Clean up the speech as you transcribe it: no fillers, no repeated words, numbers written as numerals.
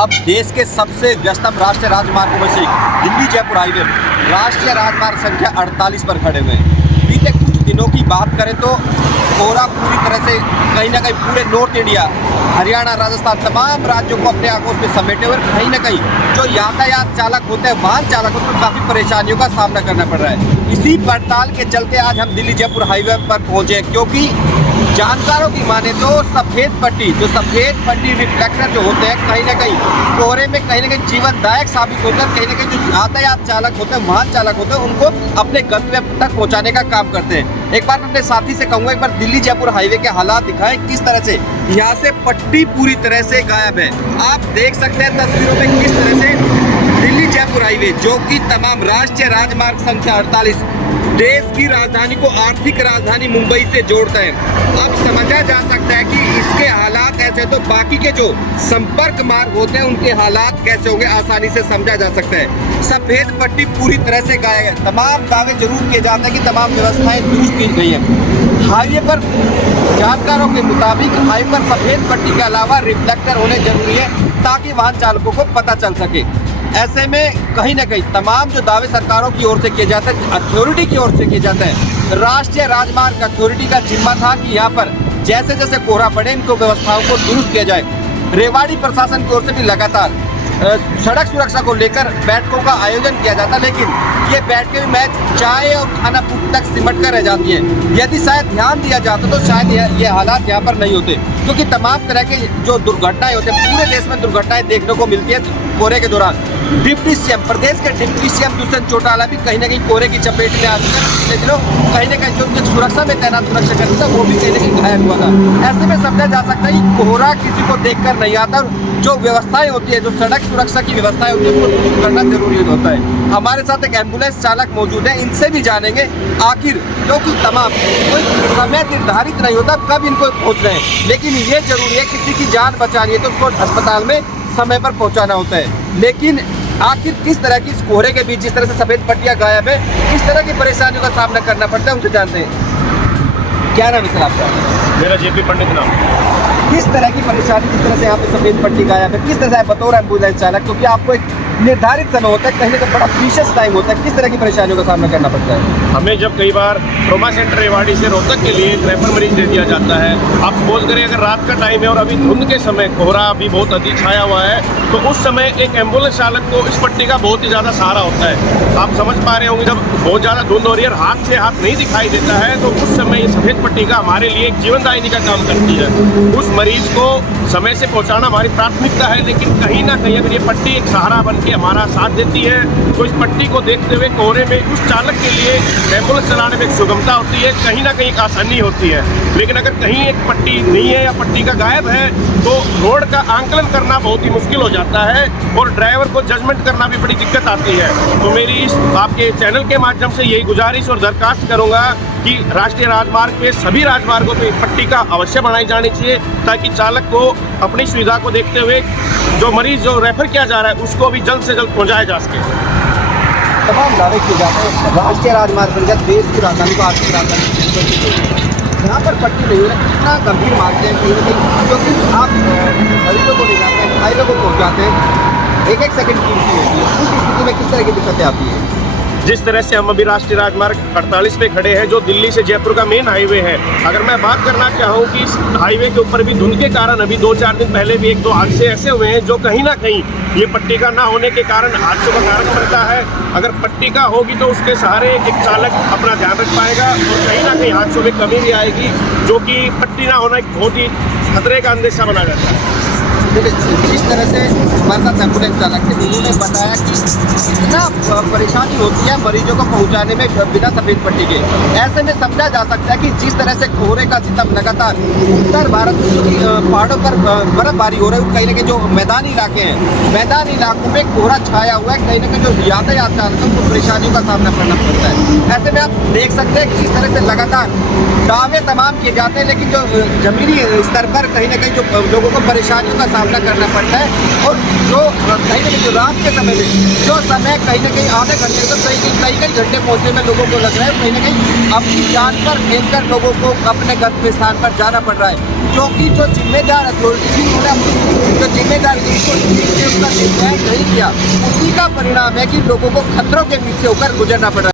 अब देश के सबसे व्यस्तम राष्ट्रीय राजमार्गों में से एक दिल्ली जयपुर हाईवे राष्ट्रीय राजमार्ग संख्या 48 पर खड़े हुए हैं। बीते कुछ दिनों की बात करें तो कोहरा पूरी तरह से कहीं ना कहीं पूरे नॉर्थ इंडिया, हरियाणा, राजस्थान तमाम राज्यों को अपने आंखों में समेटे हुए कहीं ना कहीं जो यातायात चालक होते हैं, वाहन चालक होते हैं, काफ़ी परेशानियों का सामना करना पड़ रहा है। इसी पड़ताल के चलते आज हम दिल्ली जयपुर हाईवे पर पहुंचे, क्योंकि जानकारों की माने तो सफ़ेद पट्टी रिफ्लेक्टर जो होते हैं कहीं ना कहीं कोहरे में कहीं ना कहीं जीवनदायक साबित होते हैं। कहीं ना कहीं जो यातायात चालक होते हैं, वाहन चालक होते हैं, उनको अपने गंतव्य तक पहुंचाने का काम करते हैं। एक बार अपने साथी से कहूँगा, एक बार दिल्ली जयपुर हाईवे के हालात दिखाएं, किस तरह से यहाँ से पट्टी पूरी तरह से गायब है। आप देख सकते हैं तस्वीरों में किस तरह से दिल्ली जयपुर हाईवे, जो कि तमाम राष्ट्रीय राजमार्ग संख्या 48 देश की राजधानी को आर्थिक राजधानी मुंबई से जोड़ता है। अब समझा जा सकता है कि इसके हालात ऐसे, तो बाकी के जो संपर्क मार्ग होते हैं उनके हालात कैसे होंगे, आसानी से समझा जा सकता है। सफेद पट्टी पूरी तरह से गायब है। तमाम दावे जरूर किए जाते हैं कि तमाम व्यवस्थाएं दुरुस्त की गई हैं। हाईवे पर जानकारों के मुताबिक हाईवे पर सफेद पट्टी के अलावा रिफ्लेक्टर होने जरूरी है ताकि वाहन चालकों को पता चल सके। ऐसे में कहीं ना कहीं तमाम जो दावे सरकारों की ओर से किए जाते हैं, अथॉरिटी की ओर से किए जाते हैं, राष्ट्रीय राजमार्ग अथॉरिटी का जिम्मा था कि यहाँ पर जैसे जैसे कोहरा पड़े इनको व्यवस्थाओं को दुरुस्त किया जाए। रेवाड़ी प्रशासन की ओर से भी लगातार सड़क सुरक्षा को लेकर बैठकों का आयोजन किया जाता, लेकिन ये बैठकें भी मैच चाय और खाना पूर्ति तक सिमट कर रह जाती हैं। यदि शायद ध्यान दिया जाता तो शायद ये हालात यहाँ पर नहीं होते, क्योंकि तमाम तरह के जो दुर्घटनाएं होती हैं, पूरे देश में दुर्घटनाएं देखने को मिलती है कोहरे के दौरान। डिप्टी सीएम, प्रदेश के डिप्टी सीएम दुष्यंत चौटाला भी कहीं ना कहीं कोहरे की चपेट में आ चुके हैं। पिछले दिनों कहीं ना कहीं जो सुरक्षा में तैनात सुरक्षाकर्मी था वो भी कहीं ना कहीं घायल हुआ था। ऐसे में समझा जा सकता है कि कोहरा किसी को देखकर नहीं आता, जो व्यवस्थाएं होती है, जो सड़क सुरक्षा की व्यवस्थाएं होती है, उसको दुरुस्त करना जरूरी होता है। हमारे साथ एक एम्बुलेंस चालक मौजूद है, इनसे भी जानेंगे आखिर, क्योंकि तमाम कोई समय निर्धारित नहीं होता कब इनको पहुँच रहे हैं, लेकिन ये जरूरी है किसी की जान बचानी है तो उसको अस्पताल में समय पर पहुँचाना होता है। लेकिन आखिर किस तरह की इस कोहरे के बीच जिस तरह से सफ़ेद पट्टियाँ गायब है, किस तरह की परेशानियों का सामना करना पड़ता है, उनसे जानते हैं। क्या नाम है सर आपका? मेरा जेपी पंडित नाम। किस तरह की परेशानी, किस तरह से यहाँ पे सफ़ेद पट्टी गायब है, किस तरह से बतौर एम्बुलेंस चालक, क्योंकि आपको एक निर्धारित समय होता है, कहीं ना कहीं बड़ा प्रीशियस टाइम होता है, किस तरह की परेशानियों का सामना करना पड़ता है? हमें जब कई बार ट्रॉमा सेंटर रेवाड़ी से रोहतक के लिए एक रेफर मरीज दे दिया जाता है। आप सपोज करें अगर रात का टाइम है और अभी धुंध के समय कोहरा अभी बहुत अधिक छाया हुआ है, तो उस समय एक एम्बुलेंस चालक को इस पट्टी का बहुत ही ज़्यादा सहारा होता है। आप समझ पा रहे होंगे, जब बहुत ज़्यादा धुंध हो रही है, हाथ से हाथ नहीं दिखाई देता है, तो उस समय ये सफ़ेद पट्टी का हमारे लिए एक जीवनदायिनी का काम करती है। उस मरीज को समय से पहुँचाना हमारी प्राथमिकता है, लेकिन कहीं ना कहीं अगर ये पट्टी एक सहारा बन के हमारा साथ देती है, तो इस पट्टी को देखते हुए कोहरे में उस चालक के लिए एम्बुलेंस चलाने में एक सुगमता होती है, कहीं ना कहीं एक आसानी होती है। लेकिन अगर कहीं एक पट्टी नहीं है या पट्टी का गायब है, तो रोड का आंकलन करना बहुत ही मुश्किल हो जाता है और ड्राइवर को जजमेंट करना भी बड़ी दिक्कत आती है। तो मेरी इस आपके चैनल के माध्यम से यही गुजारिश और दरखास्त करूँगा कि राष्ट्रीय राजमार्ग पे, सभी राजमार्गों पे पट्टी का अवश्य बनाई जानी चाहिए, ताकि चालक को अपनी सुविधा को देखते हुए जो मरीज जो रेफर किया जा रहा है उसको भी जल्द से जल्द पहुँचाया जा सके। तमाम दावे किए जाते हैं राष्ट्रीय राजमार्ग संख्या देश की राजधानी को आर्थिक राजधानी, यहाँ पर पट्टी नहीं हो रहा, कितना गंभीर मानते हैं कहीं ना कहीं, क्योंकि आप मरीजों को ले जाते हैं, हाईवे को पहुँचाते हैं, एक सेकंड कीमती होती है। उस स्थिति में किस तरह की दिक्कतें आती हैं? जिस तरह से हम अभी राष्ट्रीय राजमार्ग 48 पे खड़े हैं, जो दिल्ली से जयपुर का मेन हाईवे है, अगर मैं बात करना चाहूँ कि इस हाईवे के ऊपर भी धुंध के कारण अभी 2-4 दिन पहले भी 1-2 हादसे ऐसे हुए हैं जो कहीं ना कहीं ये पट्टी का ना होने के कारण हादसों का कारण बनता है। अगर पट्टी का होगी तो उसके सहारे एक चालक अपना ध्यान रख पाएगा और कहीं ना कहीं हादसों में कमी भी आएगी, जो कि पट्टी ना होना एक बहुत ही खतरे का अंदेशा बना जाता है। जिस तरह से हमारे साथ एम्बुलेंस चालक थे, उन्होंने बताया कि इतना परेशानी होती है मरीजों को पहुंचाने में बिना सफ़ेद पट्टी के। ऐसे में समझा जा सकता है कि जिस तरह से कोहरे का सितम लगातार उत्तर भारत की पहाड़ों पर बर्फबारी हो रही है, कहीं ना कहीं जो मैदानी इलाके हैं, मैदानी इलाकों में कोहरा छाया हुआ है, कहीं ना कहीं जो यातायात चालक है उनको परेशानियों का सामना करना पड़ता है। ऐसे में आप देख सकते हैं कि किस तरह से लगातार दावे तमाम किए जाते हैं, लेकिन जो जमीनी स्तर पर कहीं ना कहीं जो लोगों को परेशानियों का सामना करना पड़ता है, और जो कहीं ना कहीं जो रात के समय में जो समय कहीं ना कहीं आधे घंटे तो कई घंटे पहुँचने में लोगों को लग रहा है, कहीं ना कहीं अपनी जान पर फेंक कर लोगों को अपने गंतव्य स्थान पर जाना पड़ रहा है, क्योंकि जो जिम्मेदार अथॉरिटी थी उन्होंने अपनी जो जिम्मेदारी थी उसको इंतजाम नहीं किया, उसी का परिणाम है कि लोगों को खतरों के बीच से होकर गुजरना पड़ रहा है।